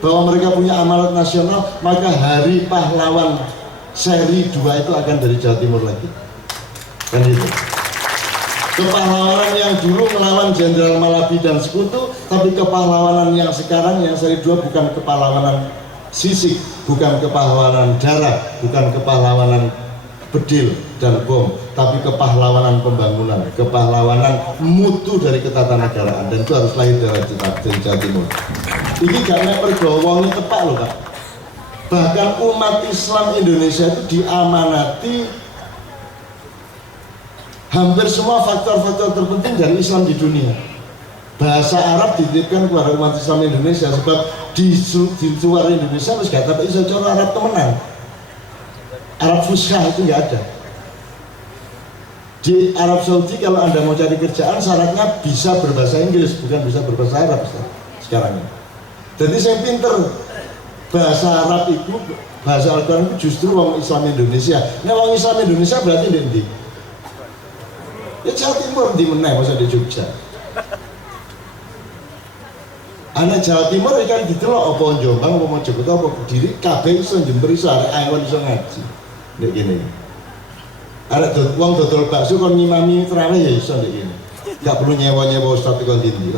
bahwa mereka punya amanat nasional, maka Hari Pahlawan seri 2 itu akan dari Jawa Timur lagi. Kan itu. Kepahlawanan yang dulu melawan Jenderal Malabi dan sekutu, tapi kepahlawanan yang sekarang yang seri 2 bukan kepahlawanan sisik, bukan kepahlawanan darah, bukan kepahlawanan bedil dan bom, tapi kepahlawanan pembangunan, kepahlawanan mutu dari ketatanegaraan, dan itu harus lahir dari Jawa Timur. Ini gak pergowongnya tepak loh Pak. Bahkan umat Islam Indonesia itu diamanati hampir semua faktor-faktor terpenting dari Islam di dunia. Bahasa Arab dititipkan kepada umat Islam Indonesia, sebab di luar Indonesia harus gak tapi bisa cara Arab temenan. Arab Fusyah itu nggak ada. Di Arab Saudi kalau Anda mau cari kerjaan syaratnya bisa berbahasa Inggris, bukan bisa berbahasa Arab sekarang ini. Jadi saya pinter bahasa Arab itu, bahasa Al-Quran itu justru orang Islam Indonesia. Nah orang Islam Indonesia berarti di ya Jawa Timur di mana, masa di Jogja. Anak Jawa Timur kan ditelok apa Jombang, apa Mojokerto, apa Kediri, kabeh iso Jember iso arek ayon iso ngaji. Nek gini. Arek wong dodol bakso kon ngimami terawih ya iso nek gini. Enggak perlu nyewa-nyewa ustaz kon dindi.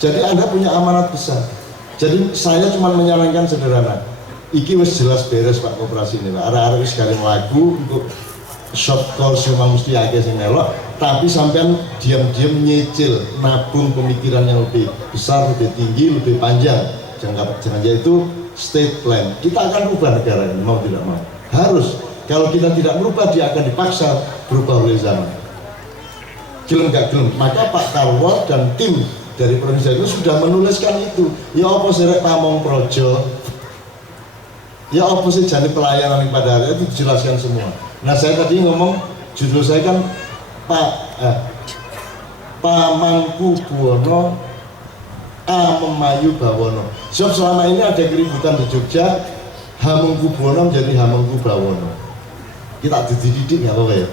Jadi Anda punya amanat besar. Jadi saya cuma menyarankan sederhana. Iki wis jelas beres Pak koperasi ini Pak. Arek-arek wis garing lagu untuk short course memang mesti akeh sing melok, tapi sampean diam-diam nyicil, nabung pemikiran yang lebih besar, lebih tinggi, lebih panjang. Jangan itu state plan. Kita akan ubah negara ini mau tidak mau. Harus. Kalau kita tidak merubah, dia akan dipaksa berubah oleh zaman. Gelem gak gelem. Maka Pak Karwo dan tim dari provinsi itu sudah menuliskan itu. Ya apa serek pamong projo, ya apa sih jadi pelayanan yang pada hari itu dijelaskan semua. Nah saya tadi ngomong judul saya kan Pamangkubuwono Memayu Bawono. Sebab selama ini ada keributan di Jogja, Hamengkubuwono menjadi Hamengkubawono. Kita dididik nggak apa-apa ya?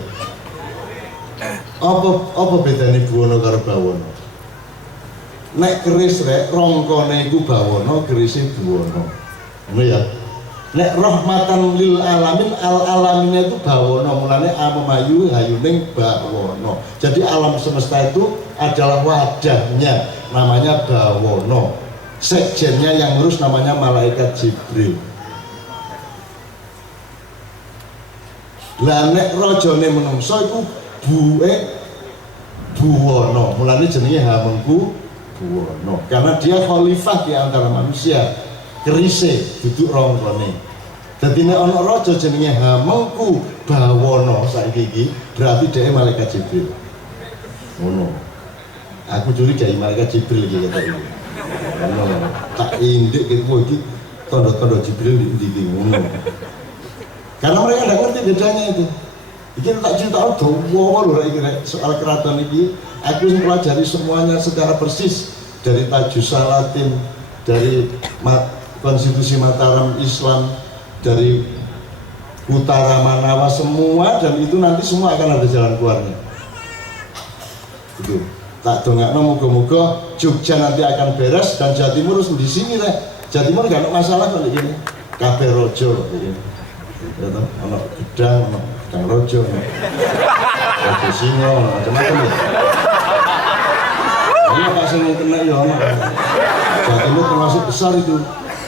Apa bedanya Buwono karo Bawono? Nek keris rek rongkone iku Bawono, kerise Buwono. Ngono ya. Nek rahmatan lil alamin, al alaminnya itu Bawono, mulane Memayu hayuning Bawono. Jadi alam semesta itu adalah wadahnya, namanya Bawono. Sekjennya yang ngurus namanya malaikat Jibril. Lah nek rajane menungso iku Buwono, mulane jenenge Hamengkubuwono. Karena dia khalifah di antara manusia. Kerise duduk rongkone. Dadi nek ana raja jenenge Hamengkubawono saiki iki, berarti dia malaikat Jibril. Ngono. Aku curiga malaikat Jibril iki kata iki. Ngono. Tak indik iki tanda-tanda Jibril ndi ngono. Karena mereka tidak ngerti bedanya itu. Iki tak cerita dawa lho iki soal keraton iki. Aku mempelajari semuanya secara persis dari Tajus Salatin, dari Konstitusi Mataram Islam, dari Utara Manawa semua, dan itu nanti semua akan ada jalan keluarnya. Itu. Tak dongakno muga-muga Jogja nanti akan beres dan Jawa Timur harus di sini lah. Jawa Timur gak ada masalah kalau gini. Kabeh rojo begini. Ya toh, ono gedang rojo, rojo singo, macam-macam ya. Ini Pak sing kena ya ono. Jawa Timur termasuk besar itu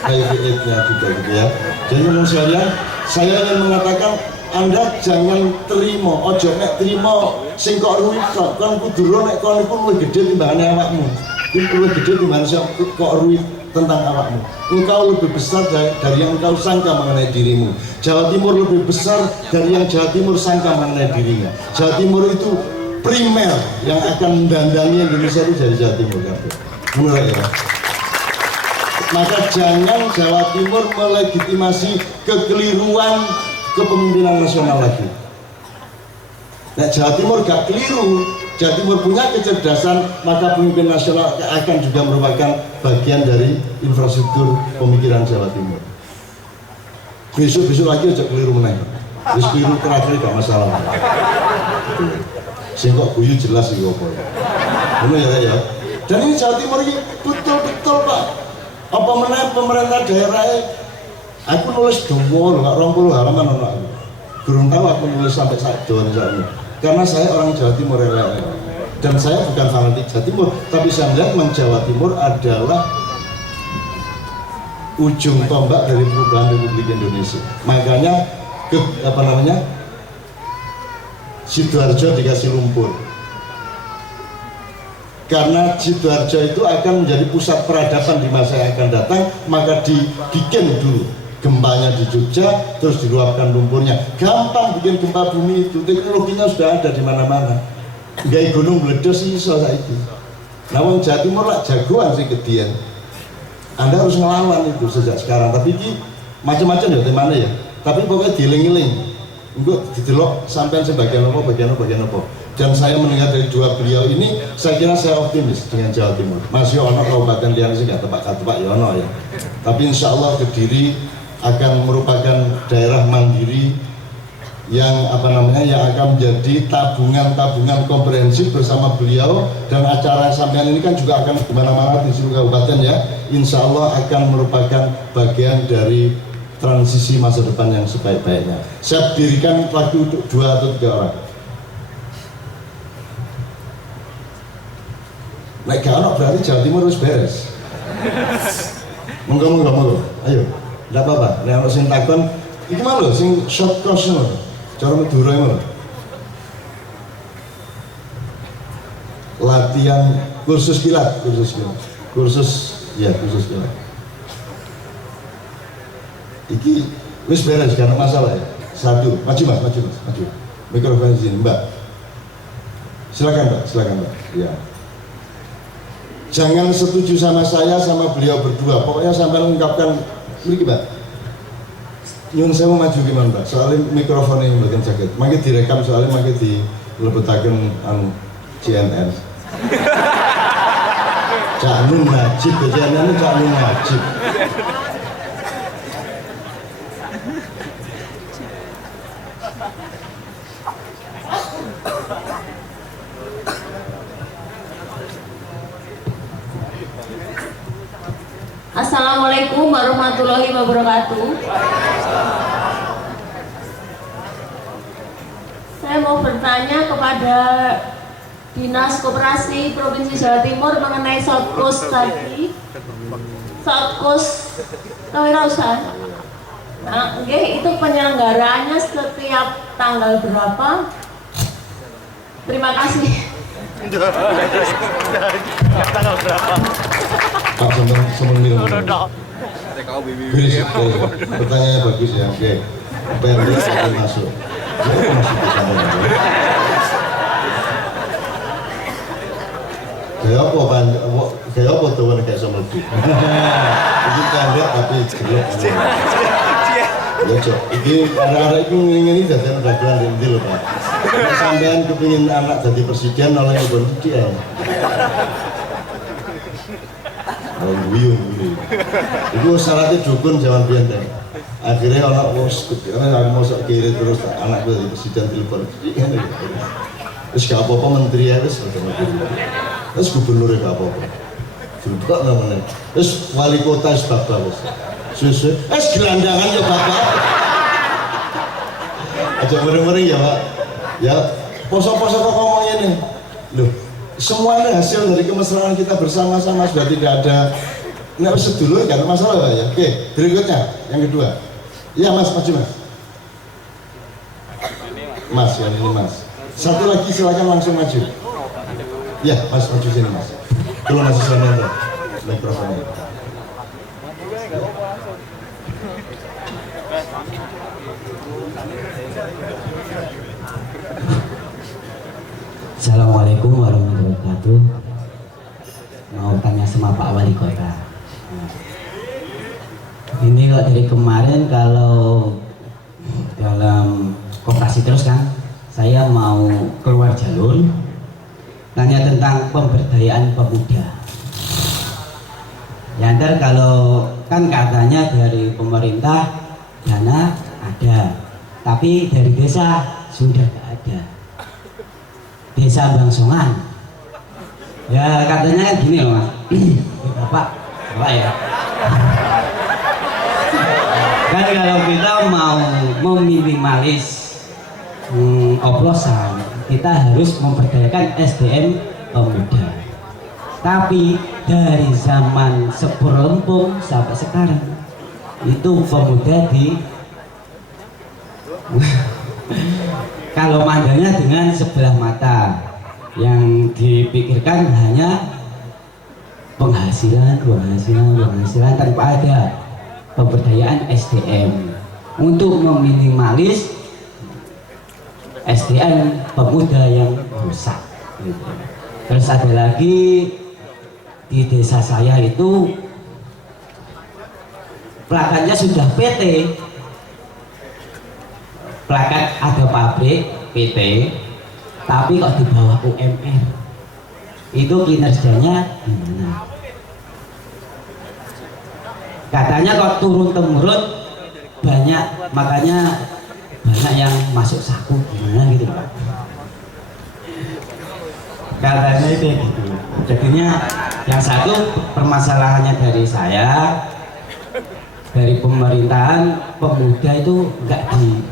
KIP-nya juga gitu ya. Jadi teman sekalian, saya ingin mengatakan Anda jangan terima, ojo nek terima sing kok ruwet kok kon kudu nek kon iku luwih gedhe timbangane awakmu. Iku luwih gedhe timbang kok ruwet tentang awakmu. Engkau lebih besar dari yang engkau sangka mengenai dirimu. Jawa Timur lebih besar dari yang Jawa Timur sangka mengenai dirinya. Jawa Timur itu primer yang akan mendandangi Indonesia itu dari Jawa Timur. Mulai ya. Maka jangan Jawa Timur melegitimasi kekeliruan kepemimpinan nasional lagi. Nah, Jawa Timur gak keliru. Jawa Timur punya kecerdasan, maka pemimpin nasional akan juga merupakan bagian dari infrastruktur pemikiran Jawa Timur. Besok-besok lagi aja keliru menang. Terus keliru terakhir gak masalah. Sing kok guyu jelas iki apa. Ngono ya ya. Dan ini Jawa Timur ini betul-betul Pak. Apa meneh pemerintah daerah aku nulis dongo lho, 20 halaman ono aku. Durung tahu aku nulis sampai sak Jawa ini. Karena saya orang Jawa Timur dan saya bukan fanatik Jawa Timur, tapi saya melihat Jawa Timur adalah ujung tombak dari perubahan Republik Indonesia. Makanya Sidoarjo dikasih lumpur. Karena Sidoarjo itu akan menjadi pusat peradaban di masa yang akan datang, maka dibikin dulu gempanya di Jogja, terus diluapkan lumpurnya. Gampang bikin gempa bumi itu, teknologinya sudah ada di mana-mana. Gaya gunung meledos iso saiki. Nah, wong Jawa Timur lah jagoan sih kedian. Anda harus ngelawan itu sejak sekarang. Tapi ini macam-macam ya temanya ya. Tapi pokoknya dieling-eling. Untuk didelok sampai bagian apa. Dan saya mendengar dari dua beliau ini, saya kira saya optimis dengan Jawa Timur. Masih ono kabupaten liang sih nggak tebak-tebak ya ono ya. Tapi insya Allah Kediri akan merupakan daerah mandiri yang yang akan menjadi tabungan komprehensif bersama beliau, dan acara sampean ini kan juga akan kemana-mana di seluruh kabupaten ya. Insya Allah akan merupakan bagian dari transisi masa depan yang sebaik-baiknya. Saya dirikan waktu untuk 2 atau 3 orang. Nek gak ono berarti Jawa Timur harus beres. Monggo. Ayo. Ndak apa-apa. Nek ono sing takon, iki mah lho sing short course lho. Cara Madura lho. Latihan kursus kilat. Kursus kilat. Iki wis beres karena masalah ya. Satu, maju. Mikrofon di sini, Mbak. Silakan Mbak. Ya. Jangan setuju sama saya sama beliau berdua. Pokoknya sampai mengungkapkan ini Mbak. Nyun saya mau maju gimana Mbak? Soalnya mikrofonnya yang bagian sakit. Makin direkam soalnya makin dilebetakan CNN. Cak Nun Najib, CNN itu Cak Nun Najib. Assalamualaikum warahmatullahi wabarakatuh. Saya mau bertanya kepada Dinas Koperasi Provinsi Jawa Timur mengenai Southcoast tadi. Southcoast Kewirausahaan. Nah, itu penyelenggaraannya setiap tanggal berapa? Terima kasih. Tanggal berapa? Pak Semenil. Pertanyaannya bagus ya. Oke. Pendek akan masuk. Masuk ke sana. Kayak apa tuh kayak sama itu. Itu pendek tapi jelek. Ya cok. Ini anak-anak itu ini jadi dagelan di loh Pak. Sampean kepingin anak jadi presiden oleh Ibu dia. Guyung. Itu syaratnya dukun zaman biyen. Akhirnya anak mau kiri terus anak gue jadi presiden telepon. Terus gak apa-apa menteri ya terus gubernur gak apa-apa. Juga namanya. Terus wali kota sebab susu. Gelandangan ya bapak. Aja mereng-mereng ya Pak. Ya poso-poso kok ngomongnya nih. Loh. Semuanya hasil dari kemesraan kita bersama-sama, sudah tidak ada nggak sedulur kan masalah ya. Oke, berikutnya yang kedua. Iya Mas, maju Mas. Yang ini Mas. Satu lagi silakan langsung maju. Ya Mas, maju sini Mas. Kalau masih sana mikrofonnya. Assalamualaikum warahmatullahi wabarakatuh. Mau tanya sama Pak Wali Kota. Ini kok dari kemarin kalau dalam koperasi terus kan, saya mau keluar jalur tanya tentang pemberdayaan pemuda. Ya ntar kalau kan katanya dari pemerintah dana ada, tapi dari desa sudah tidak ada. Desa Bangsongan ya katanya gini loh Mas. Bapak ya Kan kalau kita mau meminimalis oplosan, kita harus memberdayakan SDM pemuda. Tapi dari zaman Sepur Lempung sampai sekarang itu pemuda kalau mandangnya dengan sebelah mata, yang dipikirkan hanya penghasilan tanpa ada pemberdayaan SDM untuk meminimalis SDM pemuda yang rusak. Terus ada lagi di desa saya itu plakatnya sudah PT, plakat ada pabrik PT, tapi kok di bawah UMR. Itu kinerjanya gimana? Katanya kok turun temurun banyak, makanya banyak yang masuk saku, gimana gitu Pak? Katanya itu gitu. Jadinya yang satu permasalahannya dari saya, dari pemerintahan, pemuda itu enggak di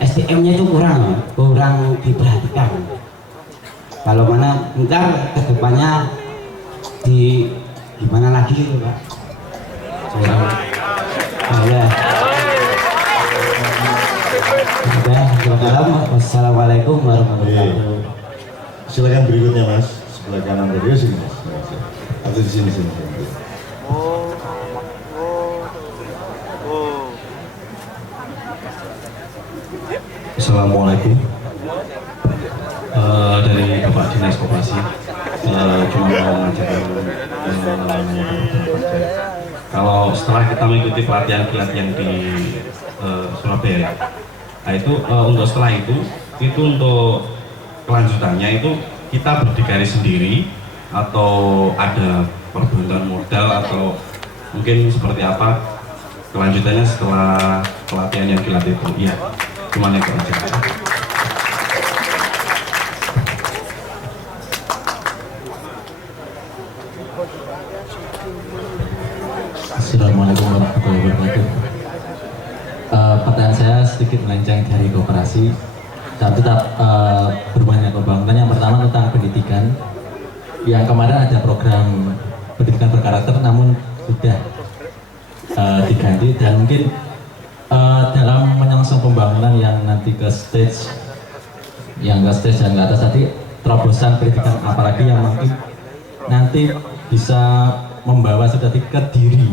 SDM-nya itu kurang diperhatikan. Kalau mana ntar kedepannya di gimana lagi gitu Pak? Ya. Wassalamualaikum warahmatullahi wabarakatuh. Silakan berikutnya Mas, sebelah kanan dari sini Mas. Atau di sini. Assalamualaikum. Dari Bapak Dinas Koperasi, cuma mau mengajarkan kalau setelah kita mengikuti pelatihan di Surabaya, nah itu untuk setelah itu untuk kelanjutannya itu kita berdikari sendiri atau ada perbantuan modal atau mungkin seperti apa kelanjutannya setelah pelatihan yang dilatih itu. Iya, cuma itu aja. Assalamualaikum warahmatullahi wabarakatuh. Pertanyaan saya sedikit melenceng dari koperasi dan tetap berhubungan dengan pembangunan. Yang pertama tentang pendidikan. Yang kemarin ada program pendidikan berkarakter, namun sudah diganti dan mungkin dalam menyongsong pembangunan yang nanti ke stage dan ke atas tadi, terobosan pendidikan apalagi yang mungkin nanti bisa membawa sedikit ke diri,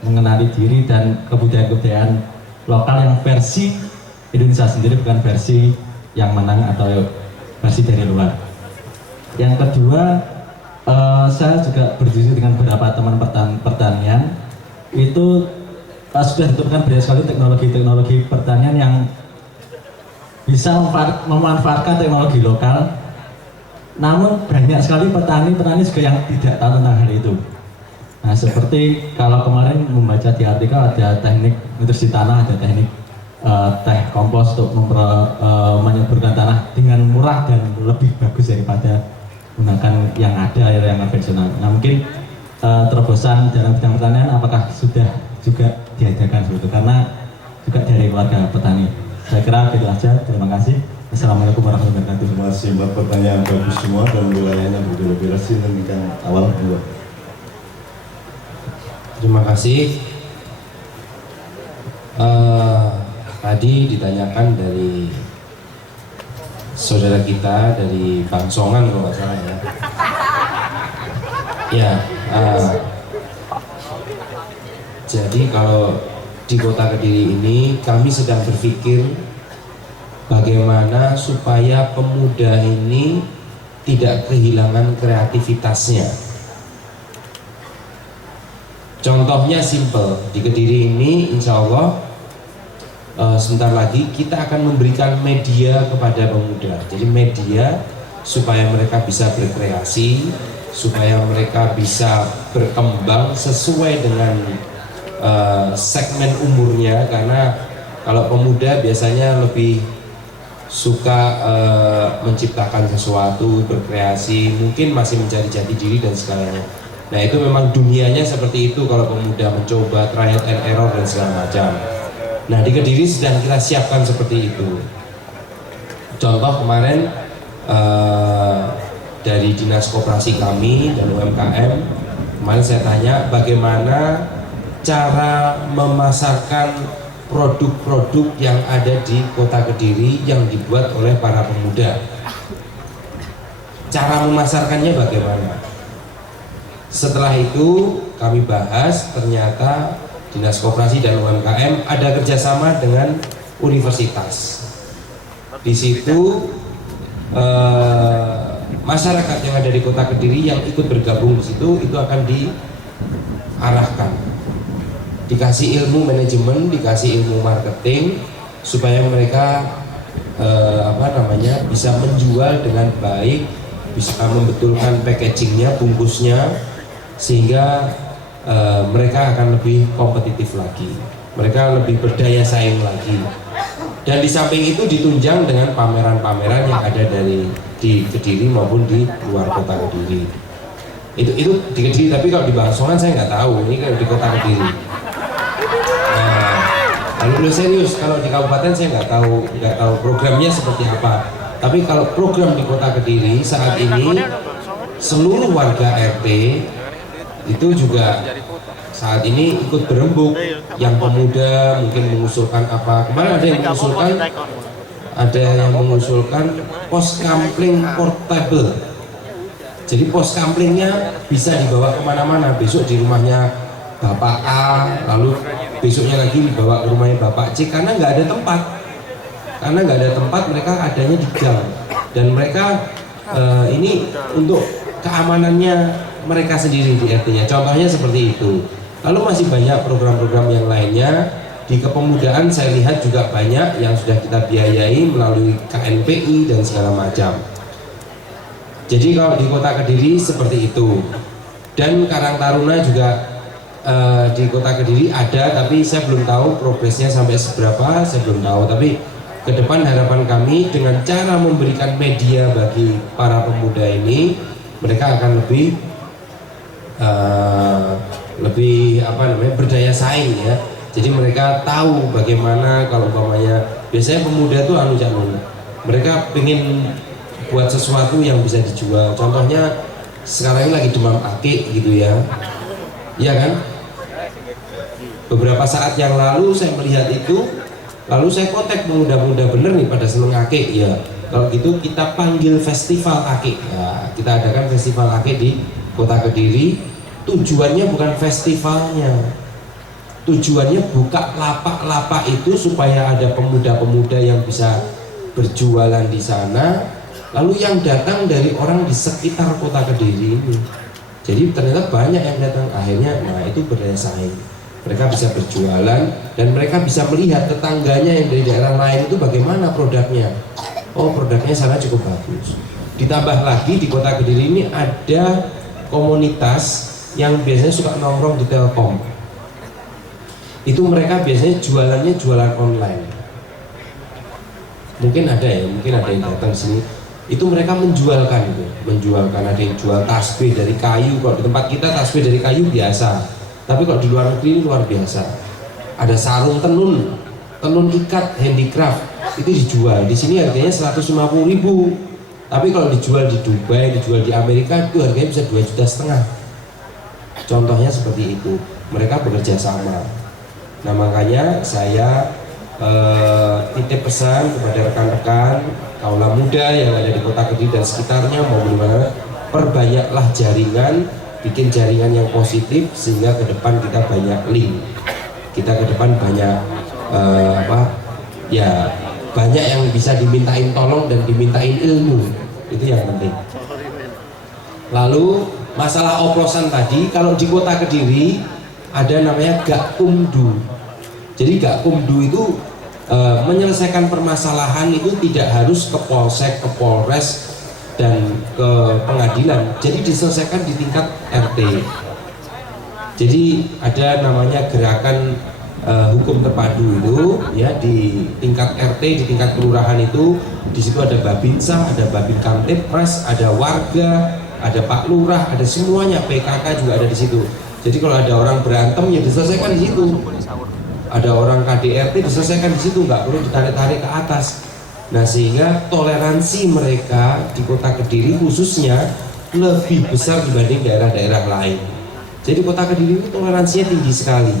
mengenali diri dan kebudayaan lokal yang versi Indonesia sendiri, bukan versi yang menang atau versi dari luar. Yang kedua, saya juga berdiskusi dengan beberapa teman pertanian, itu sudah ditemukan banyak sekali teknologi pertanian yang bisa memanfaatkan teknologi lokal. Namun banyak sekali petani juga yang tidak tahu tentang hal itu. Nah, seperti kalau kemarin membaca di artikel ada teknik nutrisi tanah, ada teknik teh kompos untuk menyuburkan tanah dengan murah dan lebih bagus daripada menggunakan yang ada yang konvensional. Nah, mungkin terobosan dalam bidang pertanian apakah sudah juga diadakan seperti itu, karena juga dari keluarga petani. Saya kira itu aja. Terima kasih. Assalamualaikum warahmatullahi wabarakatuh. Terima kasih Mbak, pertanyaan bagus semua dan wilayahnya berbeda-beda. Silakan awal dua. Terima kasih. Tadi ditanyakan dari saudara kita dari Bangsongan kalau nggak salah ya. Ya, jadi kalau di Kota Kediri ini kami sedang berpikir bagaimana supaya pemuda ini tidak kehilangan kreativitasnya. Contohnya simple, di Kediri ini insya Allah sebentar lagi kita akan memberikan media kepada pemuda. Jadi media supaya mereka bisa berkreasi, supaya mereka bisa berkembang sesuai dengan segmen umurnya, karena kalau pemuda biasanya lebih suka menciptakan sesuatu, berkreasi, mungkin masih mencari jati diri dan segalanya. Nah itu memang dunianya seperti itu kalau pemuda mencoba trial and error dan segala macam. Nah di Kediri sedang kita siapkan seperti itu. Contoh kemarin dari Dinas Koperasi kami dan UMKM, kemarin saya tanya bagaimana cara memasarkan produk-produk yang ada di Kota Kediri yang dibuat oleh para pemuda. Cara memasarkannya bagaimana? Setelah itu kami bahas, ternyata Dinas Koperasi dan UMKM ada kerjasama dengan universitas. Di situ masyarakat yang ada di Kota Kediri yang ikut bergabung di situ itu akan diarahkan, dikasih ilmu manajemen, dikasih ilmu marketing supaya mereka bisa menjual dengan baik, bisa membetulkan packagingnya, bungkusnya, sehingga mereka akan lebih kompetitif lagi, mereka lebih berdaya saing lagi. Dan di samping itu ditunjang dengan pameran-pameran yang ada di Kediri maupun di luar Kota Kediri. Itu di Kediri, tapi kalau di Bangsongan saya nggak tahu. Ini kalau di Kota Kediri. Nah, kalau serius, kalau di kabupaten saya nggak tahu programnya seperti apa. Tapi kalau program di Kota Kediri saat ini, seluruh warga RT itu juga saat ini ikut berembuk. Yang pemuda mungkin mengusulkan apa, kemarin ada yang mengusulkan pos kampling portable. Jadi pos kamplingnya bisa dibawa kemana-mana, besok di rumahnya Bapak A, lalu besoknya lagi dibawa ke rumahnya Bapak C, karena nggak ada tempat, mereka adanya di gang, dan mereka ini untuk keamanannya mereka sendiri di RT-nya. Contohnya seperti itu. Lalu masih banyak program-program yang lainnya. Di kepemudaan saya lihat juga banyak yang sudah kita biayai melalui KNPI dan segala macam. Jadi kalau di Kota Kediri seperti itu. Dan Karang Taruna juga di Kota Kediri ada, tapi saya belum tahu progresnya sampai seberapa, saya belum tahu. Tapi ke depan harapan kami dengan cara memberikan media bagi para pemuda ini, mereka akan lebih berdaya saing ya. Jadi mereka tahu bagaimana kalau umpamanya biasanya pemuda tuh mereka pengen buat sesuatu yang bisa dijual. Contohnya sekarang ini lagi demam akik gitu ya. Iya kan? Beberapa saat yang lalu saya melihat itu, lalu saya kontak pemuda-pemuda bener nih pada seneng akik ya. Kalau gitu kita panggil festival akik. Ya, kita adakan festival akik di Kota Kediri. Tujuannya bukan festivalnya, tujuannya buka lapak-lapak itu supaya ada pemuda-pemuda yang bisa berjualan di sana, lalu yang datang dari orang di sekitar Kota Kediri ini. Jadi ternyata banyak yang datang, akhirnya nah itu berdaya saing, mereka bisa berjualan dan mereka bisa melihat tetangganya yang dari daerah lain itu bagaimana produknya. Oh, produknya sana cukup bagus. Ditambah lagi di Kota Kediri ini ada komunitas yang biasanya suka nongkrong di Telkom. Itu mereka biasanya jualannya jualan online. Mungkin ada yang datang sini. Itu mereka menjualkan ada yang jual tasbih dari kayu. Kalau di tempat kita tasbih dari kayu biasa, tapi kalau di luar negeri ini luar biasa. Ada sarung tenun ikat handicraft, itu dijual. Di sini harganya 150.000. Tapi kalau dijual di Dubai, dijual di Amerika itu harganya bisa 2,5 juta. Contohnya seperti itu, mereka bekerja sama. Nah makanya saya titip pesan kepada rekan-rekan kaula muda yang ada di Kota Kediri dan sekitarnya maupun mana, perbanyaklah jaringan, bikin jaringan yang positif sehingga ke depan kita banyak link, kita ke depan banyak banyak yang bisa dimintain tolong dan dimintain ilmu, itu yang penting. Lalu masalah oplosan tadi, kalau di Kota Kediri ada namanya Gakumdu. Jadi Gakumdu itu menyelesaikan permasalahan itu tidak harus ke Polsek, ke Polres dan ke pengadilan. Jadi diselesaikan di tingkat RT. Jadi ada namanya gerakan hukum terpadu itu ya di tingkat RT, di tingkat kelurahan itu. Di situ ada Babinsa, ada Babin Kamtipmas, ada warga, ada Pak Lurah, ada semuanya, PKK juga ada di situ. Jadi kalau ada orang berantem ya diselesaikan di situ. Ada orang KDRT diselesaikan di situ, nggak perlu ditarik-tarik ke atas. Nah sehingga toleransi mereka di kota Kediri khususnya lebih besar dibanding daerah-daerah lain. Jadi kota Kediri itu toleransinya tinggi sekali.